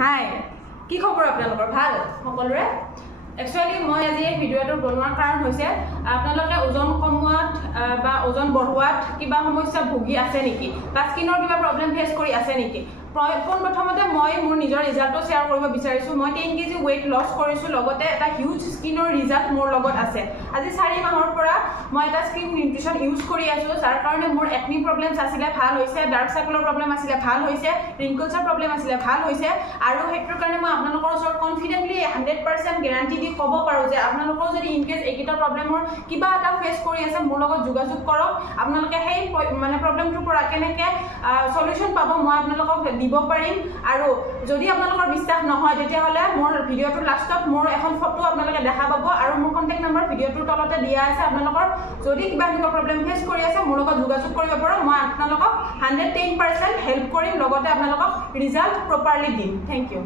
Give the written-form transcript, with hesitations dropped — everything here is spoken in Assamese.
হাই, কি খবৰ আপোনালোকৰ? ভাল সকলোৰে? একচুৱেলি মই আজি এই ভিডিঅ'টো বনোৱাৰ কাৰণ হৈছে আপোনালোকে ওজন কমোৱাত বা ওজন বঢ়োৱাত কিবা সমস্যা ভুগি আছে নেকি বা স্কিনৰ কিবা প্ৰব্লেম ফেচ কৰি আছে নেকি? পোনপ্ৰথমতে মই মোৰ নিজৰ ৰিজাল্টটো শ্বেয়াৰ কৰিব বিচাৰিছোঁ। মই 10 কেজি ৱেইট লছ কৰিছোঁ, লগতে এটা হিউজ স্কিনৰ ৰিজাল্ট মোৰ লগত আছে। আজি 4 মাহৰ পৰা মই এটা স্কিন নিউট্ৰিশ্যন ইউজ কৰি আছোঁ, যাৰ কাৰণে মোৰ একনি প্ৰব্লেমছ আছিলে ভাল হৈছে, ডাৰ্ক চাৰ্কলৰ প্ৰব্লেম আছিলে ভাল হৈছে, ৰিংকলছৰ প্ৰব্লেম আছিলে ভাল হৈছে। আৰু সেইটোৰ কাৰণে মই আপোনালোকৰ ওচৰত কনফিডেণ্টলি 100% গেৰাণ্টি দি ক'ব পাৰোঁ যে আপোনালোকৰ যদি ইনকেছ এইকেইটা প্ৰব্লেমৰ কিবা এটা ফেচ কৰি আছে, মোৰ লগত যোগাযোগ কৰক। আপোনালোকে সেই প্ৰব্লেমটোৰ পৰা কেনেকৈ সলিউশ্যন পাব মই আপোনালোকক দিব পাৰিম। আৰু যদি আপোনালোকৰ বিশ্বাস নহয় তেতিয়াহ'লে মোৰ ভিডিঅ'টোৰ লাষ্টত মোৰ এখন ফটো আপোনালোকে দেখা পাব আৰু মোৰ কণ্টেক্ট নম্বৰ ভিডিঅ'টোৰ তলতে দিয়া আছে। আপোনালোকৰ যদি কিবা এনেকুৱা প্ৰব্লেম ফেচ কৰি আছে মোৰ লগত যোগাযোগ কৰিব পাৰোঁ। মই আপোনালোকক 110% হেল্প কৰিম, লগতে আপোনালোকক ৰিজাল্ট প্ৰপাৰলি দিম। Thank U.